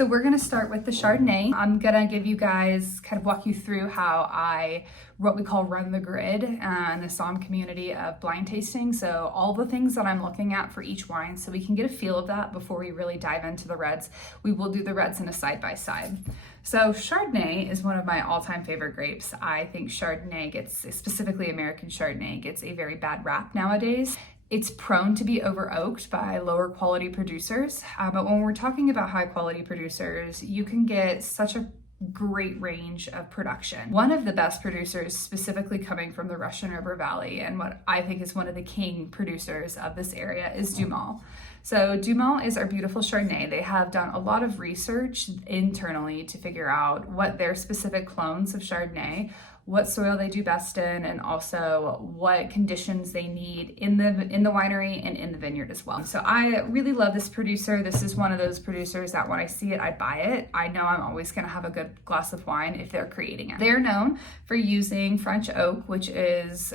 So we're gonna start with the Chardonnay. I'm gonna give you guys, kind of walk you through how I, what we call run the grid in the Somm community of blind tasting. So all the things that I'm looking at for each wine, so we can get a feel of that before we really dive into the reds. We will do the reds in a side-by-side. So Chardonnay is one of my all-time favorite grapes. I think Chardonnay gets, specifically American Chardonnay, gets a very bad rap nowadays. It's prone to be over-oaked by lower quality producers, but when we're talking about high quality producers, you can get such a great range of production. One of the best producers, specifically coming from the Russian River Valley, and what I think is one of the king producers of this area, is DuMOL. So DuMOL is our beautiful Chardonnay. They have done a lot of research internally to figure out what their specific clones of Chardonnay, what soil they do best in, and also what conditions they need in the winery and in the vineyard as well. So I really love this producer. This is one of those producers that when I see it, I buy it. I know I'm always gonna have a good glass of wine if they're creating it. They're known for using French oak, which is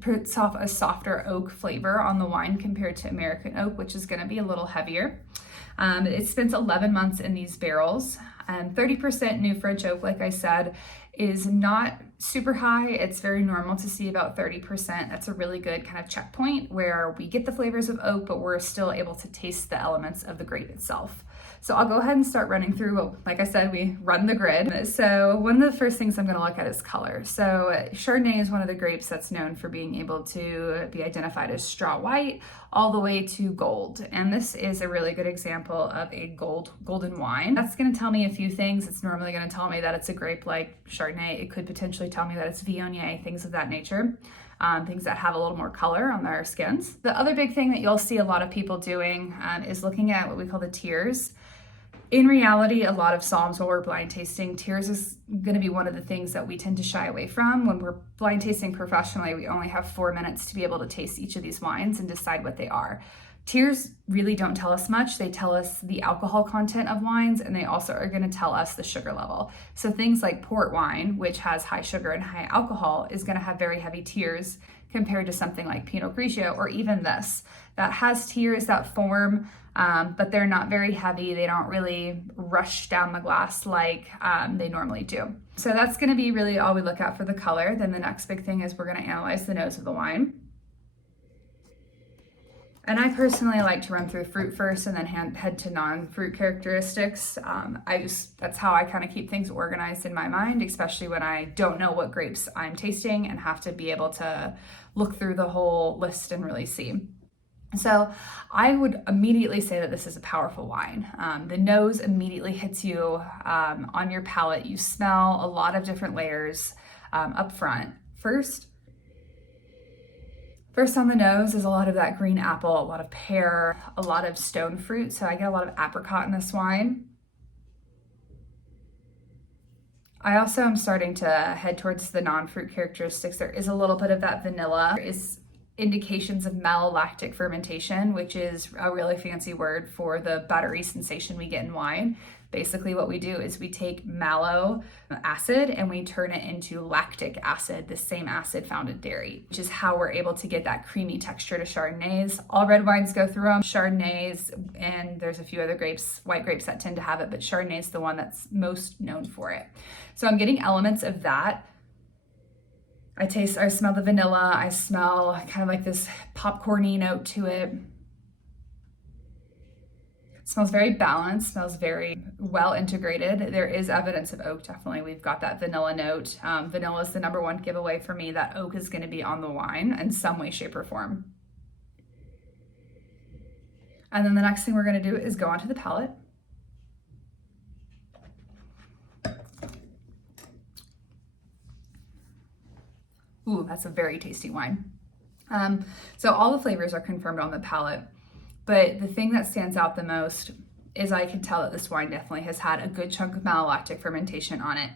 puts off a softer oak flavor on the wine compared to American oak, which is gonna be a little heavier. It spends 11 months in these barrels, and 30% new French oak, like I said, is not super high. It's very normal to see about 30%. That's a really good kind of checkpoint where we get the flavors of oak, but we're still able to taste the elements of the grape itself. So I'll go ahead and start running through. Well, like I said, we run the grid. So one of the first things I'm going to look at is color. So Chardonnay is one of the grapes that's known for being able to be identified as straw white all the way to gold. And this is a really good example of a golden wine. That's going to tell me a few things. It's normally going to tell me that it's a grape like Chardonnay. It could potentially tell me that it's Viognier, things of that nature. Things that have a little more color on their skins. The other big thing that you'll see a lot of people doing is looking at what we call the tiers. In reality, a lot of Somms, while we're blind tasting, tiers is going to be one of the things that we tend to shy away from. When we're blind tasting professionally, we only have 4 minutes to be able to taste each of these wines and decide what they are. Tiers really don't tell us much. They tell us the alcohol content of wines, and they also are going to tell us the sugar level. So things like port wine, which has high sugar and high alcohol, is going to have very heavy tiers compared to something like Pinot Grigio, or even this, that has tiers that form, but they're not very heavy. They don't really rush down the glass like they normally do. So that's going to be really all we look at for the color. Then the next big thing is we're going to analyze the nose of the wine. And I personally like to run through fruit first and then head to non-fruit characteristics. That's how I kind of keep things organized in my mind, especially when I don't know what grapes I'm tasting and have to be able to look through the whole list and really see. So I would immediately say that this is a powerful wine. The nose immediately hits you on your palate. You smell a lot of different layers up front. First on the nose is a lot of that green apple, a lot of pear, a lot of stone fruit. So I get a lot of apricot in this wine. I also am starting to head towards the non-fruit characteristics. There is a little bit of that vanilla. There is indications of malolactic fermentation, which is a really fancy word for the buttery sensation we get in wine. Basically what we do is we take mallow acid and we turn it into lactic acid, the same acid found in dairy, which is how we're able to get that creamy texture to Chardonnays. All red wines go through them. Chardonnays, and there's a few other grapes, white grapes that tend to have it, but Chardonnay is the one that's most known for it. So I'm getting elements of that. I smell the vanilla. I smell kind of like this popcorny note to it. It smells very balanced, smells very well integrated. There is evidence of oak, definitely. We've got that vanilla note. Vanilla is the number one giveaway for me that oak is going to be on the wine in some way, shape, or form. And then the next thing we're going to do is go onto the palate. Ooh, that's a very tasty wine. So all the flavors are confirmed on the palate. But the thing that stands out the most is I can tell that this wine definitely has had a good chunk of malolactic fermentation on it.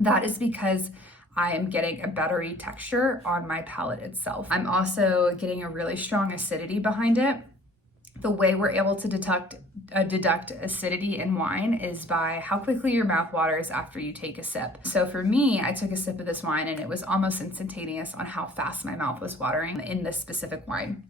That is because I am getting a buttery texture on my palate itself. I'm also getting a really strong acidity behind it. The way we're able to deduct acidity in wine is by how quickly your mouth waters after you take a sip. So for me, I took a sip of this wine and it was almost instantaneous on how fast my mouth was watering in this specific wine.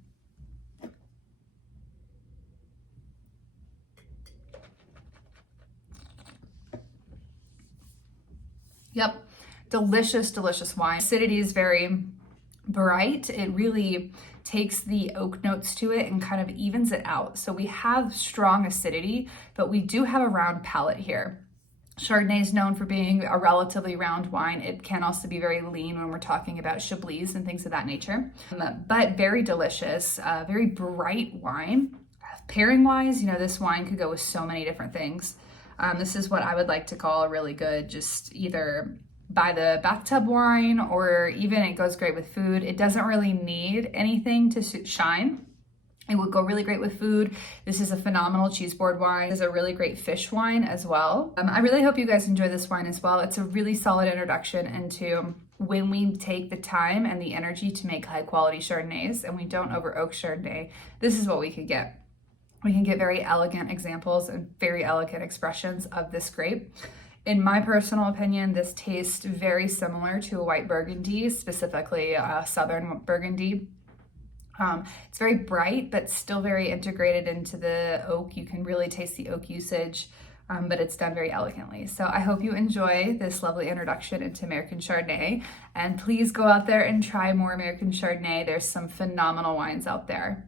Yep, delicious, delicious wine. Acidity is very bright. It really takes the oak notes to it and kind of evens it out. So we have strong acidity, but we do have a round palate here. Chardonnay is known for being a relatively round wine. It can also be very lean when we're talking about Chablis and things of that nature, but very delicious, very bright wine. Pairing wise, you know, this wine could go with so many different things. This is what I would like to call a really good, just either by the bathtub wine, or even it goes great with food. It doesn't really need anything to shine. It would go really great with food. This is a phenomenal cheese board wine. It's a really great fish wine as well. I really hope you guys enjoy this wine as well. It's a really solid introduction into when we take the time and the energy to make high quality Chardonnays and we don't over oak Chardonnay, this is what we could get. We can get very elegant examples and very elegant expressions of this grape. In my personal opinion, this tastes very similar to a white Burgundy, specifically a Southern Burgundy. It's very bright, but still very integrated into the oak. You can really taste the oak usage, but it's done very elegantly. So I hope you enjoy this lovely introduction into American Chardonnay, and please go out there and try more American Chardonnay. There's some phenomenal wines out there.